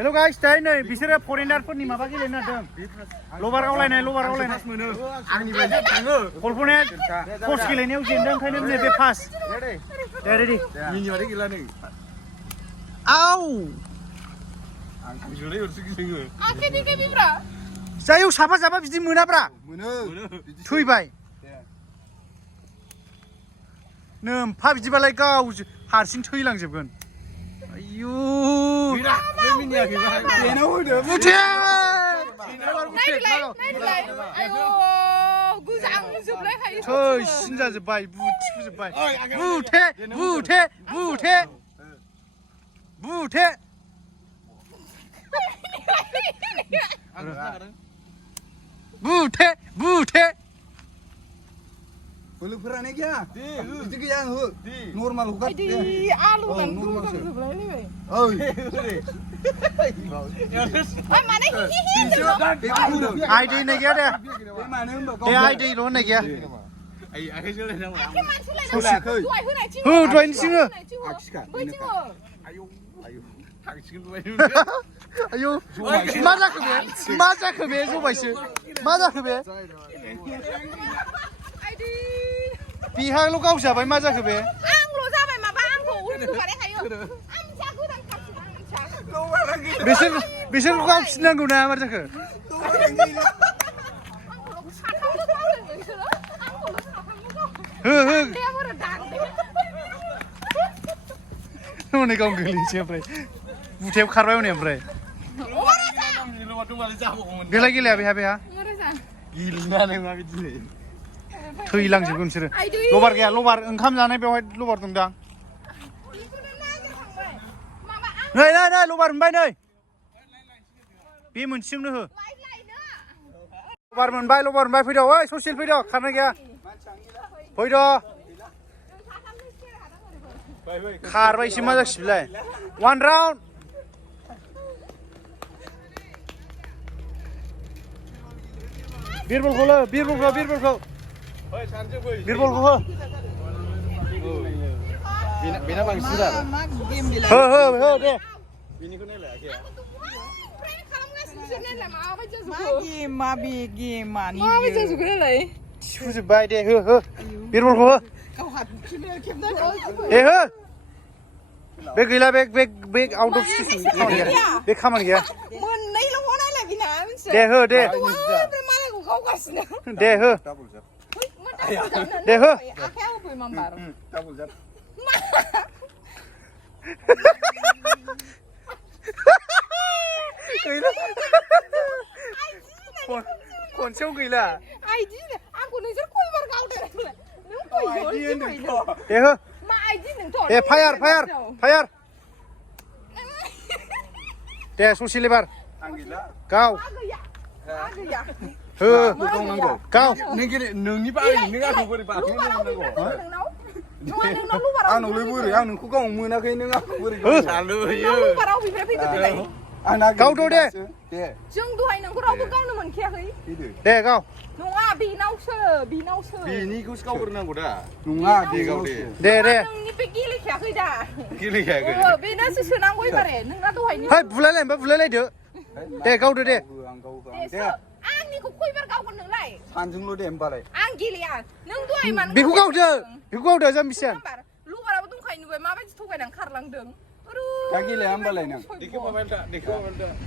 Hello guys, đây này, bicara foreigner pun ni maba gile na dong. Lobar awalai. Angni baca tanggo. Kolpone, coach gile ni ujian dong, kayaknya ni be pass. Ready. Ini ada gila nih. Au. Angni sudah urus gila. Akhir ni ke bibra. Saya siapa biji mana bra? Thui bay. Nem, pa biji balai kau harsin thui lang jebun. Ayu. Mira, ini ya gimana? Ini udah. Ayo, guzang zublai kayu. Thôi, xin ra Jabai, Jabai. Bute. Bute. Belum pernah nih ya? Itu yang normal hukat. Di alu nang guzang zublai ni. Oh. Ay mana hihi. ID này kia đây. Đây ID luôn này kia. Ai cái này đâu? Đuổi xin nữa. Ayo. Maza kebe Jabai sih. Maza kebe. Pihak lo kau siapa? Maza kebe. Ang lo Jabai maba ang ko ulu kare kayu. Am jago dan Besar kau senang guna macam ke? Mana kau geli siapa? Buat karwai ni apa? Gila habis ha? Gila ni mami ni. Hilang sih kun sih. Lobar engkam jangan bewa lobar tungdang. Này, lobar bay này. Bi mun sim nữa. Lobar bay phi đâu ơi, social phi đâu, khăn này kìa. Phi đâu. Khar bay sim mazak sibla. One round. Bir bol kholo. Bir bol kholo. Bina bang sudah. Hơ deh. Bini kau ni lah kira. Chú bay deh, hơ. Bir bol kholo. Hơ. Beg gila beg out of season. Beg kaman kìa. Deh hơ. Còn siêu kỳ là. Ai chứ? Aku ni jer koi bar kau dah. Nung koi jol. Deh hơ. Ma ai chứ nung thor. Deh fire. Deh sushi lebar. Kau. Hơ. Kau. Nung ni bang, nung aku boleh pakai Ang nung libur, ang nung kau muna kau nung aku boleh. Selalu ya. Nung parau bibra phi tu lei. Kau tu deh. Jung tu hai nung kau tu kau nung kia hai. Deh kau. Nung bi nau se. Bini kau kau pernah kau dah. Nunga dia kau deh. Deh. Nung ni pergi le kia hai dah. Kili kaya. Oh, bina su senang kau bare. Nung tu hai ni. Hai, bulai deh. Deh kau tu deh. Ang ni kau koi bar kau kon nung lai. Sanjung lo deh empat. Ang gili an. Nung tu hai man. Biku kau dah jam bisian. Lu bara tu kai nu be ma ba tu kai nang kharlang deng. Aduh. Kaki le empat lai nang. Dikau apa benda?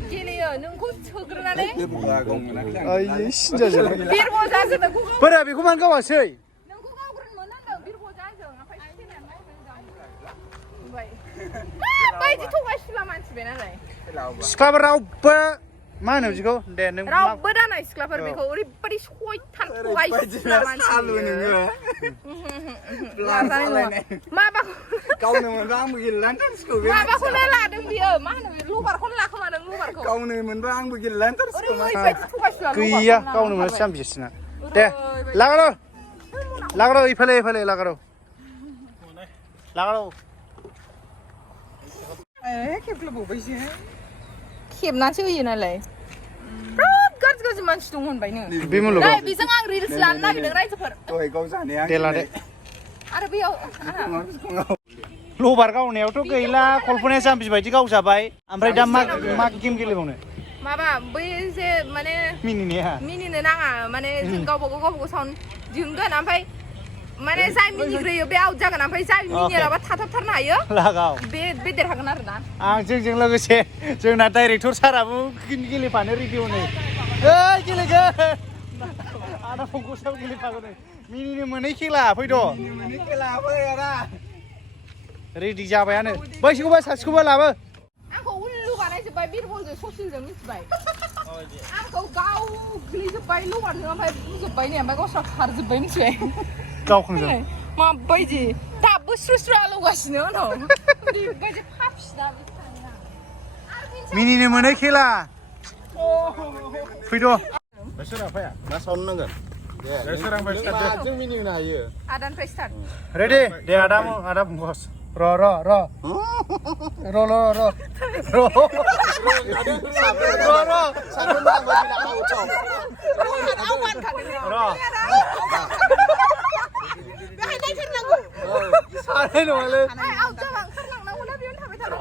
Gili ya, nung kau segerna le. Dia buka kau mana? Ay, sinja jalan. Bir bo jasa nung kau. Pada biku man kau asai. Nung kau kurun mana deng bir bo jasa ngapai sih nang mai. Bai tu kai selaman sebenarnya lai. Sekarang rau ber mana juga? Deh neng. Rau berdana iskla per beko uri padi soi tan kai selaman. Selalu ni gua. Ma ba Kau ni menang begini lantar sekolah. ma ba khona la deng dia mana lu bar khona la khona deng lu bar ko. Kau ni menang begini lantar Uri sekolah. bai tu kai selaman. Iya, kau nomor siam bisna. Deh, lagaro, ifale, lagaro. Kem nanti uyu na lai. Rot gas man stung hon bai ne. Bimul Dai bisang ang reels lan na bidang rai seper. Tuh kau sana yang. Deh lah deh. Ada biau. लबार गावनायावथ' गैला कल्पनाया जाम्बि बायदि गावजाबाय ओमफ्राय दा मा game गेलेबावनो माबा बै जे माने मिनिनो नाङा माने जों गावबागाव साउन्ड दिहुनगोन ओमफ्राय माने जाय मिनिग्रोयो बे आउट जागोन ओमफ्राय जाय मिनियाबा थाथाबथारनो हायो लागाव बे देरहागोन आरो ना आं जोंजों लोगोसे जोंना डाइरेक्टर साराबो गेलेफानो रेडि हनै ओइ गेलेगोन आदा फंखसाबो गेलेफागोन मिनिनो मोनै खेला फैद' रेडि जाबायानो बैसोखौबा सासेखौबा लाबो आंखौ उल्लु बानायजोब्बाय बिरबलजों ससिलजों मिथिबाय आंखौ गाव गोलैजोब्बाय लबारजों ओमफ्राय बुजोब्बाय ने ओमफ्राय गावस्रा खारजोब्बाय मिथिबाय गावखांजों माबायदि दाबो स्रु आलौगासिनो उनाव ओरैबायदि फाफिना मिनिनो मोनै खेला फैद' सोरांफाया मा साउन्ड नांगोन सोरांफाय जों मिनिनो हायो आदानिफ्राय स्टार्ट रेडि दे आदा fungus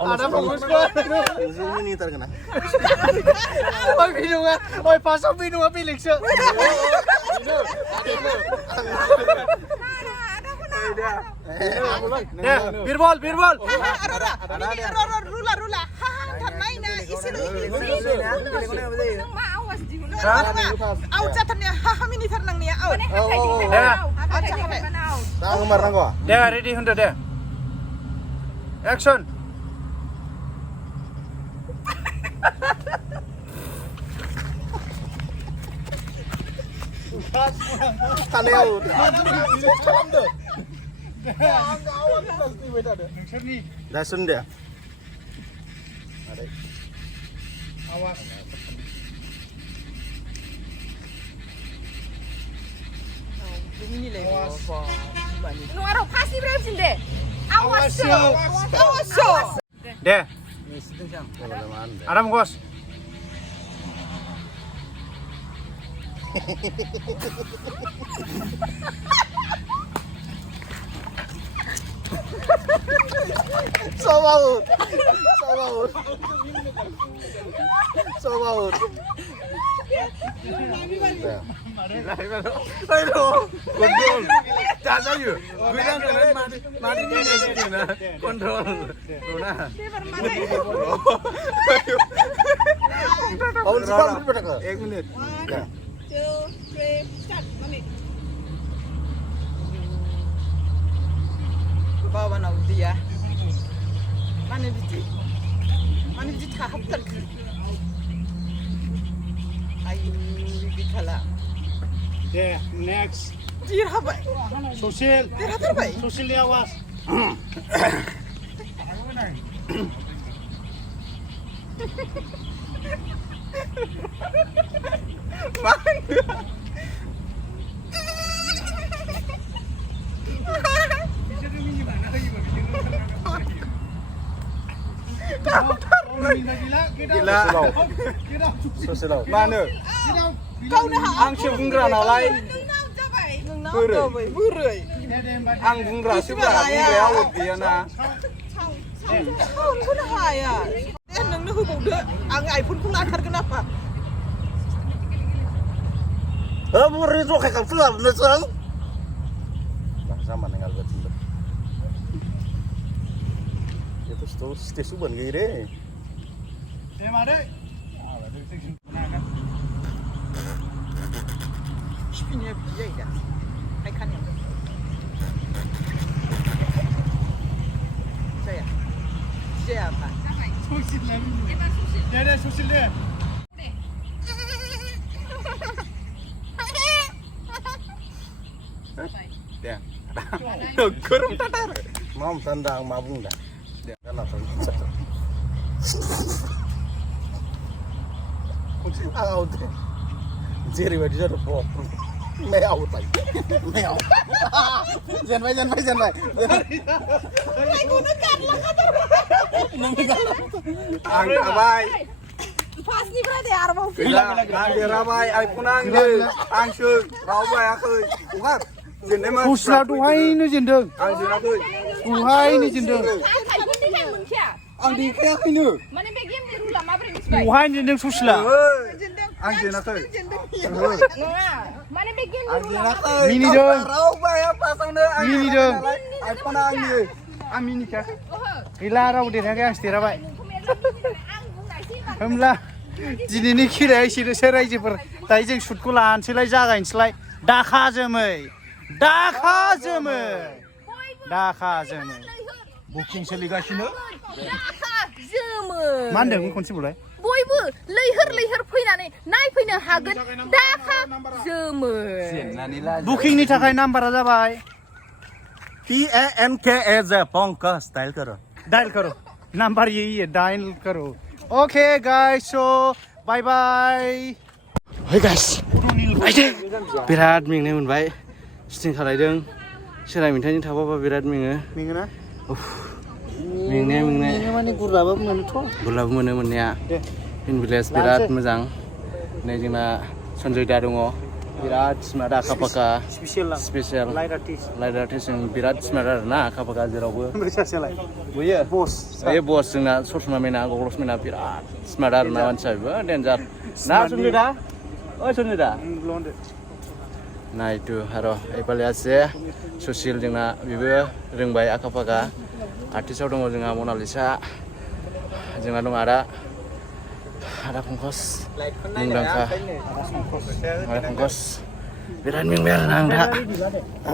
Ada fokus kok. Ini terkena. Oi binunga, oi pasang binunga pilih se. Birbol. Rula. Tanai na isin. Out jatanya. Mini ternang nih out. Tahu marang kok. Deh, ready hunter deh. Action. Taneu. Dasun dia. Awas. Nuaro pasti berapa Awas. Deh. Ada bos. Somao. Aduh, kontrol. Jangan yuk. Bilang kalian mati ni na. Kontrol. Rona. Oh, cepat berapa? 1 minit. 1, 2, 3, start. Mami. Bawa nak dia. Mana biji tahap tak. Ayu bikala. Deh, next. Dir Jabai. Sosial. Dir terbaik. Sosial dia awas. Gila. Sosial. Mana? Kau dah Ang siap bungra nalai. Burai. Ang bungra sudah bungra awet dia na. Kau dah haya. Neng nak hubung dia. Ang iPhone pun akar kenapa? Buri tu kayak film mesang. Sama dengan betul. Itu stay suban gire. Mari. Spinya biaya ya. Hai kan yang. Saya apa? Sosial lah. Deh, sosial deh. Dia. Kurung tatar. Mau tandang mabung dah. Dia kan langsung. Out. Jerry baju jatuh pop. Mèo tay. Mèo. Dần vai. Ay, kung nagkadlang ka Ang Jabai. Pas ni berarti arwah. Ang Jabai ay punang ni. Ang syuk. Jabai aku. Ugat. Jin em. Pusla duhai nu jin deung. Ang jin aku. बहाय निजेनदों आं देखायाखैनो माने बे गेमनि रुला माब्रै मिथिबाय बहाय निजेनदों ससिला आं जेनाखै नङा माने बे गेमनि रुला माब्रै मिनिदों रावबो हाया फार्स्टआवनो मिनिदों आइफना आंनि आं मिनिखायाखै गैला रावबो देरहायाखै आंसो देरहाबाय होमब्ला दिनैनि खेलाया एसेनोसै रायजोफोर दायो जों सुटखौ लानोसैलाय जागायनोसैलाय दाखा जोमै दाखा जोमै दाखा जोमै बुकिं सोलिगासिनो मा होनदों खनसे बुंलाय बयबो लैहोर फैनानै नायफैनो हागोन दाखा जोमै बुकिंनि थाखाय नाम्बारा जाबाय PANKAZ पंकज डायल करो नंबर यही है डायल करो ओके गाइस सो बाय बाय हे गाइस बिराद मेंनाय मोनबाय स्टिं खालायदों सोरां मिन्थायनि थाबाबा बिराद मेङो मेङोना मेंनाया माने गुरलाबो मोनो मोननाया इन भिलेज बिराद मोजां नै जोंना सन्जय दा दङ बिराद स्मार्ट आखा फाखा स्पेसियेल लाइट आर्टिस्ट जों बिराद स्मार्ट आरोना आखा फाखा जेरावबो बुयो बस जोंना ससमा मेना गग्लस मेना बिराद स्मार्ट आरोना मानसिया बेबो डेन्जार ना सन्जय दा ओइ सन्जय दा नायटु आरो एबाले आसे ससियेल जोंना बेबो रोंबाय आखा फाखा आर्टिस्टआव दङ जोंहा मनालिसा जोंहा दं आदा पंकज मुंदांखा आदा पंकज बिराद मेंबाय आरोना आं दा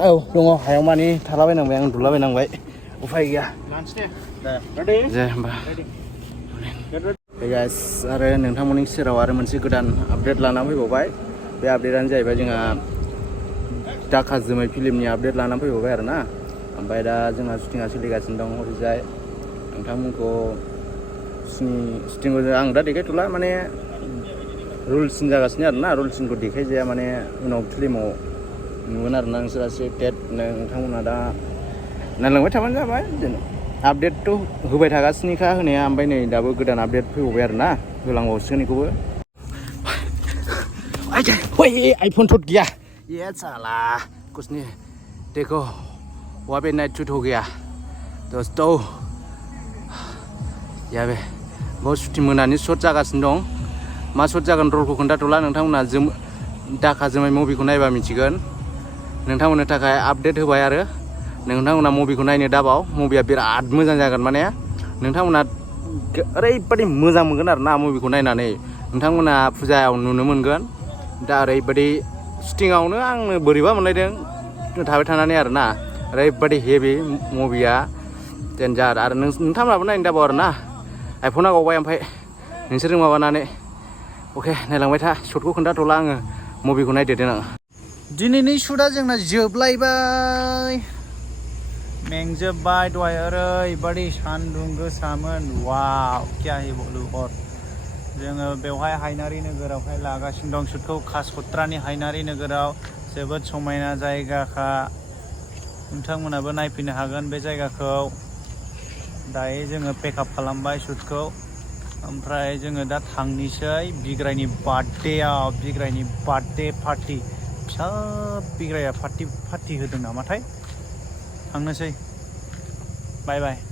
औ दङ हायाव मानि थालाबायनांबाय आं उन्दुलाबायनांबाय उफाय गैया दे होमबा गाइस आरो नोंथांमोननि सेराव आरो मोनसे गोदान आपडेट लाना फैबावबाय बे आपडेटआनो जाहैबाय जोंहा दाखा जोमै फिल्मनि आपडेट लाना फैबावबाय आरोना ओमफ्राय दा जोंहा शुटिंआ सोलिगासिनो दं हरैजाय नोंथांमोनखौ शुटिंखौ आं दा देखायथ'ला माने रुलसिन जागासिनो आरोना रुलसिनखौ देखायजाया माने उनाव फिल्माव नुगोन आरोना नोंसोर एसे डेट नोंथांमोना दा नायलांबाय थाबानो जाबाय आपडेटथ' होबाय थागासिनोखा होनाया ओमफ्राय नै दाबो गोदान आपडेट फैबावबाय आरोना होलांबावसिगोन बेखौबो आईफोन थ'ट गया ये साला कुछ नहीं देखो वहाँ पे नाइट शूट हो गया दोस्तों याबे बहुत शुटिं मोनानि शट जागासिनो दं मा शट जागोन रलखौ खोन्थाथ'ला नोंथांमोना दाखा जोमै मुभिखौ नायबा मिथिगोन नोंथांमोननो थाखाय आपडेट होबाय आरो नोंथांमोना मुभिखौ नायनो दाबाव मुभिया बिराद मोजां जागोन माने नोंथांमोना ओरैबायदि मोजां मोनगोन आरोना मुभिखौ नायनानै नोंथांमोना फुजायाव नुनो मोनगोन दा ओरैबायदि शुटिंआवनो आंनो बोरैबा मोनलायदों थाबाय थानानै आरोना ओरैबायदि हेभि मुभिया डेन्जार आरो नोंथांमोनाबो नायनो दाबाव आरोना आइफना गावबाय ओमफ्राय नोंसोरजों माबानानै अके नायलांबाय था शटखौ खोन्थाथ'ला आङो मुभिखौ नायदो देनां दिनैनि शुटआ जोंना जोबलायबाय मेंजोब्बाय दहाय ओरैबायदि सान्दुं गोसामोन वाव क्या ही बोलूं और जोङो बेवहाय हायनारि नोगोरावहाय लागासिनो दं शुटखौ कासकट्रानि हायनारि नोगोराव जोबोद समायना जायगाखा नोंथांमोनाबो नायफैनो हागोन बे जायगाखौ दायो जोङो पेकआप खालामबाय शुटखौ ओमफ्राय जोङो दा थांनोसै बिग्रायनि बार्थडे पार्टि फिसा बिग्राया पार्टि होदों नामाथाय थांनोसै बाय बाय